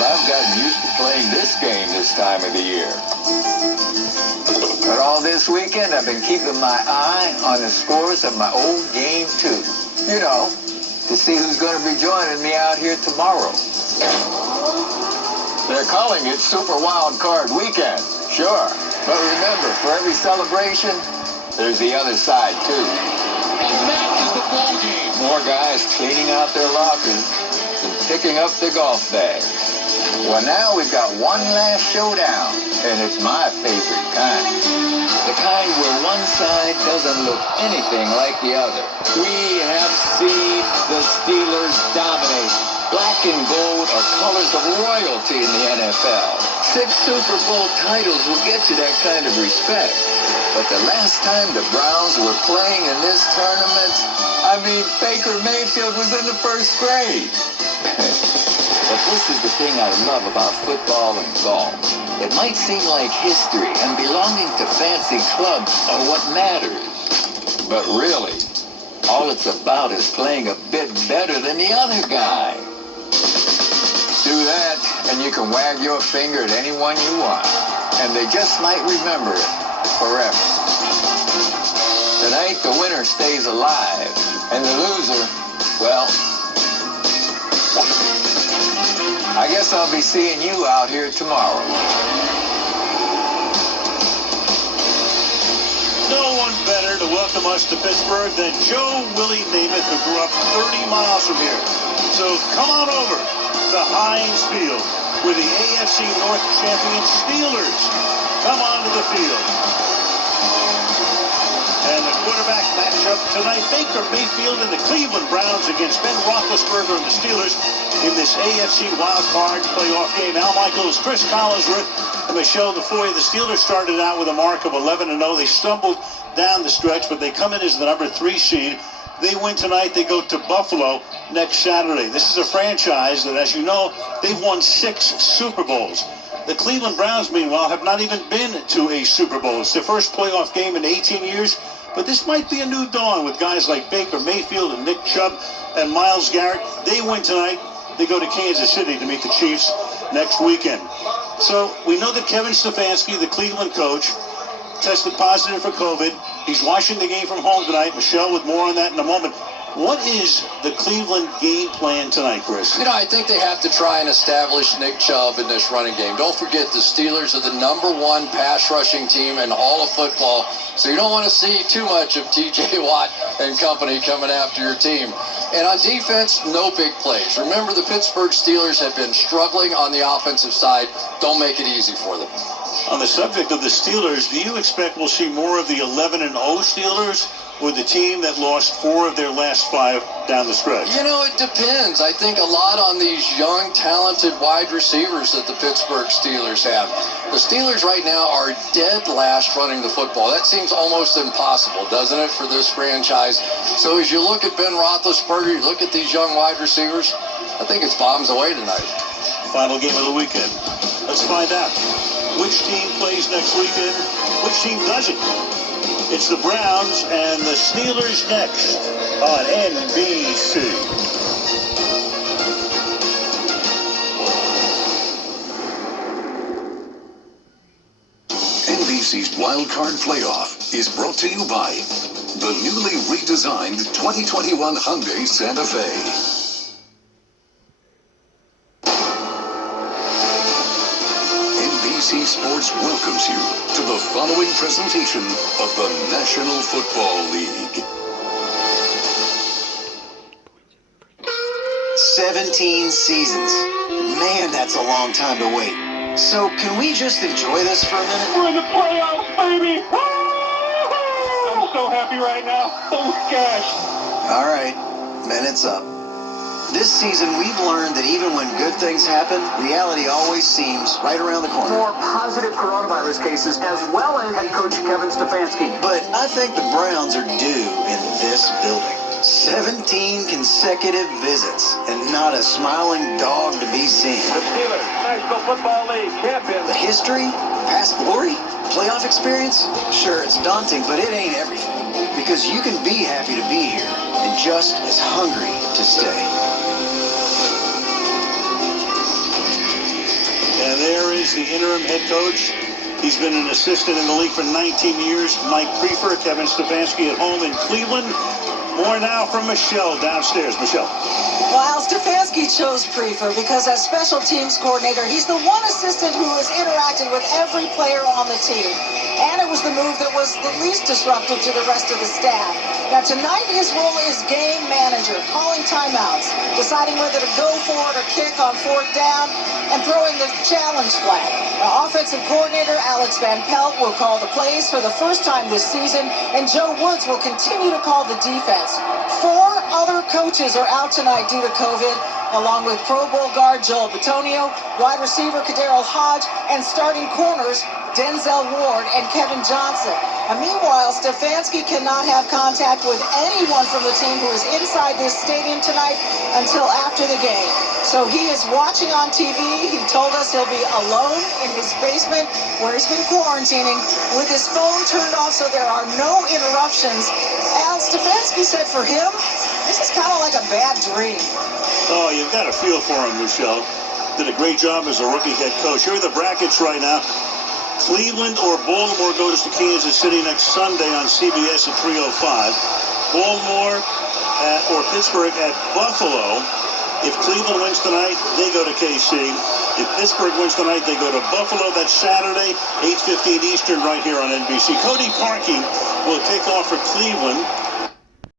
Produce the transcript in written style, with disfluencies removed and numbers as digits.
I've gotten used to playing this game this time of the year. But all this weekend, I've been keeping my eye on the scores of my old game, too. You know, to see who's going to be joining me out here tomorrow. They're calling it Super Wild Card Weekend. Sure. But remember, for every celebration, there's the other side, too. And that is the ball game. More guys cleaning out their lockers and picking up their golf bags. Well, now we've got one last showdown, and it's my favorite kind. The kind where one side doesn't look anything like the other. We have seen the Steelers dominate. Black and gold are colors of royalty in the NFL. 6 Super Bowl titles will get you that kind of respect. But the last time the Browns were playing in this tournament, Baker Mayfield was in the first grade. But this is the thing I love about football and golf. It might seem like history and belonging to fancy clubs are what matters. But really, all it's about is playing a bit better than the other guy. Do that, and you can wag your finger at anyone you want. And they just might remember it forever. Tonight, the winner stays alive. And the loser, well, I guess I'll be seeing you out here tomorrow. No one better to welcome us to Pittsburgh than Joe Willie Namath, who grew up 30 miles from here. So come on over to Heinz Field, where the AFC North champion Steelers come onto the field. And the quarterback matchup tonight, Baker Mayfield and the Cleveland Browns against Ben Roethlisberger and the Steelers in this AFC Wild Card playoff game. Al Michaels, Chris Collinsworth, and Michelle DeFoy. The Steelers started out with a mark of 11-0. They stumbled down the stretch, but they come in as the number 3 seed. They win tonight. They go to Buffalo next Saturday. This is a franchise that, as you know, they've won 6 Super Bowls. The Cleveland Browns, meanwhile, have not even been to a Super Bowl. It's their first playoff game in 18 years, but this might be a new dawn with guys like Baker Mayfield and Nick Chubb and Myles Garrett. They win tonight. They go to Kansas City to meet the Chiefs next weekend. So we know that Kevin Stefanski, the Cleveland coach, tested positive for COVID. He's watching the game from home tonight. Michelle with more on that in a moment. What is the Cleveland game plan tonight, Chris? I think they have to try and establish Nick Chubb in this running game. Don't forget, the Steelers are the number 1 pass rushing team in all of football, so you don't want to see too much of T.J. Watt and company coming after your team. And on defense, no big plays. Remember, the Pittsburgh Steelers have been struggling on the offensive side. Don't make it easy for them. On the subject of the Steelers, do you expect we'll see more of the 11-0 Steelers, or the team that lost 4 of their last 5 down the stretch? It depends. I think a lot on these young, talented wide receivers that the Pittsburgh Steelers have. The Steelers right now are dead last running the football. That seems almost impossible, doesn't it, for this franchise? So as you look at Ben Roethlisberger, you look at these young wide receivers, I think it's bombs away tonight. Final game of the weekend. Let's find out. Which team plays next weekend? Which team doesn't? It's the Browns and the Steelers next on NBC. NBC's Wild Card Playoff is brought to you by the newly redesigned 2021 Hyundai Santa Fe. NBC Sports welcomes you to the following presentation of the National Football League. 17 seasons. Man, that's a long time to wait. So can we just enjoy this for a minute? We're in the playoffs, baby! I'm so happy right now. Oh, gosh. All right, minute's up. This season, we've learned that even when good things happen, reality always seems right around the corner. More positive coronavirus cases, as well as head coach Kevin Stefanski. But I think the Browns are due in this building. 17 consecutive visits, and not a smiling dog to be seen. The Steelers, National Football League champions. The history, past glory, playoff experience, sure, it's daunting, but it ain't everything. Because you can be happy to be here, and just as hungry to stay. is the interim head coach. He's been an assistant in the league for 19 years. Mike Prefer, Kevin Stefanski at home in Cleveland. More now from Michelle downstairs. Michelle. Well, Stefanski chose Prefer because as special teams coordinator, he's the one assistant who has interacted with every player on the team. And it was the move that was the least disruptive to the rest of the staff. Now, tonight, his role is game manager, calling timeouts, deciding whether to go for it or kick on fourth down, and throwing the challenge flag. Now, offensive coordinator Alex Van Pelt will call the plays for the first time this season, and Joe Woods will continue to call the defense. 4 other coaches are out tonight due to COVID, along with Pro Bowl guard Joel Bitonio, wide receiver Kaderil Hodge, and starting corners Denzel Ward and Kevin Johnson. And meanwhile, Stefanski cannot have contact with anyone from the team who is inside this stadium tonight until after the game. So he is watching on TV. He told us he'll be alone in his basement where he's been quarantining with his phone turned off so there are no interruptions. Al, Stefanski said for him, this is kind of like a bad dream. Oh, you've got a feel for him, Michelle. Did a great job as a rookie head coach. Here are the brackets right now. Cleveland or Baltimore goes to Kansas City next Sunday on CBS at 3:05. Baltimore or Pittsburgh at Buffalo. If Cleveland wins tonight, they go to KC. If Pittsburgh wins tonight, they go to Buffalo. That's Saturday, 8:15 Eastern, right here on NBC. Cody Parkey will kick off for Cleveland.